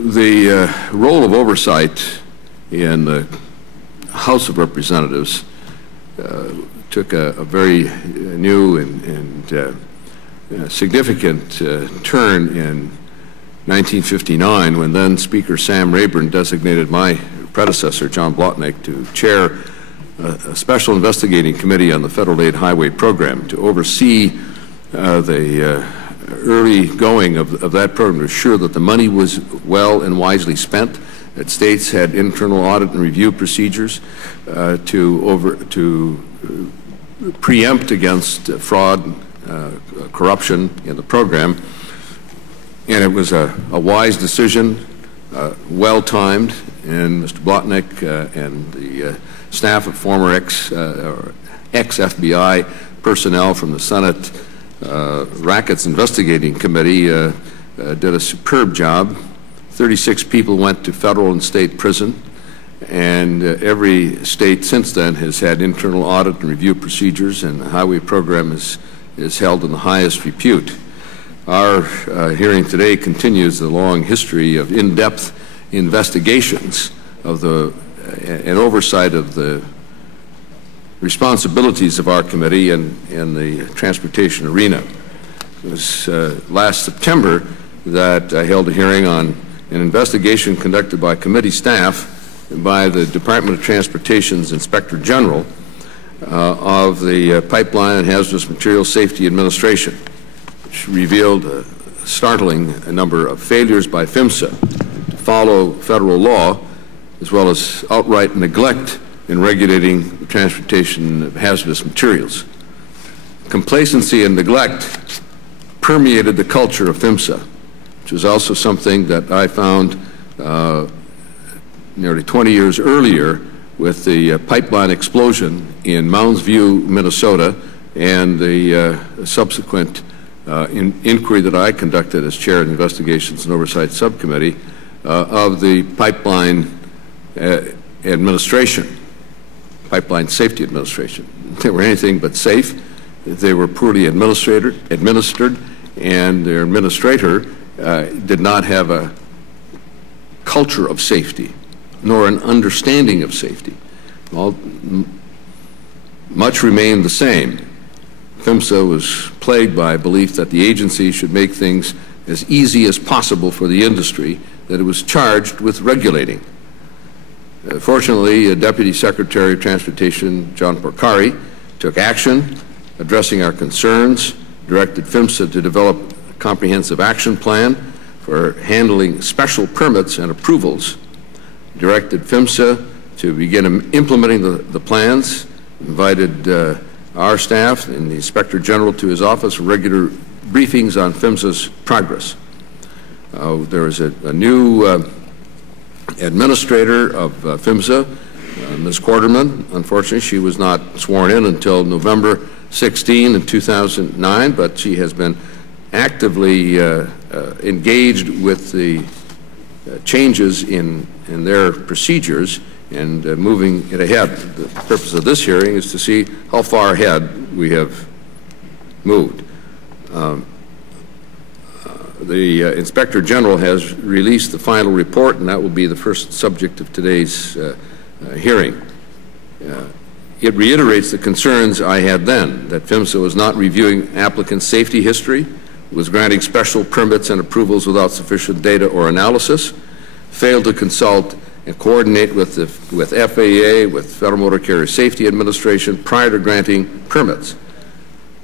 The role of oversight in the House of Representatives took a very new and significant turn in 1959 when then Speaker Sam Rayburn designated my predecessor, John Blotnick, to chair a special investigating committee on the federal aid highway program to oversee the early going of that program to ensure that the money was well and wisely spent, that states had internal audit and review procedures to preempt against fraud, corruption in the program. And it was a wise decision, well-timed, and Mr. Blotnick and the staff of former ex-FBI personnel from the Senate Rackets Investigating Committee did a superb job. 36 people went to federal and state prison, and every state since then has had internal audit and review procedures, and the highway program is held in the highest repute. Our hearing today continues the long history of in-depth investigations of and oversight of the responsibilities of our committee in the transportation arena. It was last September that I held a hearing on an investigation conducted by committee staff and by the Department of Transportation's Inspector General of the Pipeline and Hazardous Materials Safety Administration, which revealed a startling number of failures by PHMSA to follow federal law, as well as outright neglect in regulating the transportation of hazardous materials. Complacency and neglect permeated the culture of PHMSA, which is also something that I found nearly 20 years earlier with the pipeline explosion in Mounds View, Minnesota, and the subsequent inquiry that I conducted as chair of the Investigations and Oversight Subcommittee of the pipeline administration. Pipeline Safety Administration. They were anything but safe. They were poorly administered, and their administrator did not have a culture of safety, nor an understanding of safety. Much remained the same. PHMSA was plagued by a belief that the agency should make things as easy as possible for the industry that it was charged with regulating. Fortunately, Deputy Secretary of Transportation John Porcari took action, addressing our concerns, directed PHMSA to develop a comprehensive action plan for handling special permits and approvals, directed PHMSA to begin implementing the plans, invited our staff and the Inspector General to his office for regular briefings on PHMSA's progress. There is a new administrator of PHMSA, Ms. Quarterman. Unfortunately, she was not sworn in until November 16 in 2009, but she has been actively engaged with the changes in their procedures and moving it ahead. The purpose of this hearing is to see how far ahead we have moved. The Inspector General has released the final report, and that will be the first subject of today's hearing. It reiterates the concerns I had then, that PHMSA was not reviewing applicants' safety history, was granting special permits and approvals without sufficient data or analysis, failed to consult and coordinate with FAA, with Federal Motor Carrier Safety Administration prior to granting permits,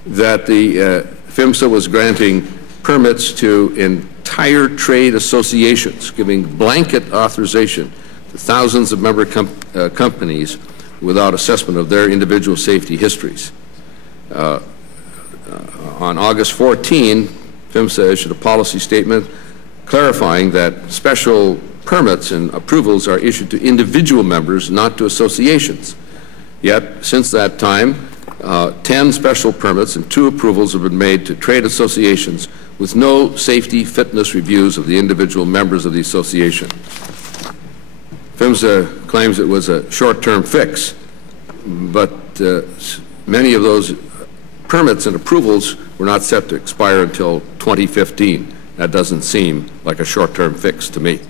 that the PHMSA was granting permits to entire trade associations, giving blanket authorization to thousands of member companies without assessment of their individual safety histories. On August 14, PHMSA issued a policy statement clarifying that special permits and approvals are issued to individual members, not to associations. Yet, since that time, 10 special permits and 2 approvals have been made to trade associations with no safety fitness reviews of the individual members of the association. PHMSA claims it was a short-term fix, but many of those permits and approvals were not set to expire until 2015. That doesn't seem like a short-term fix to me.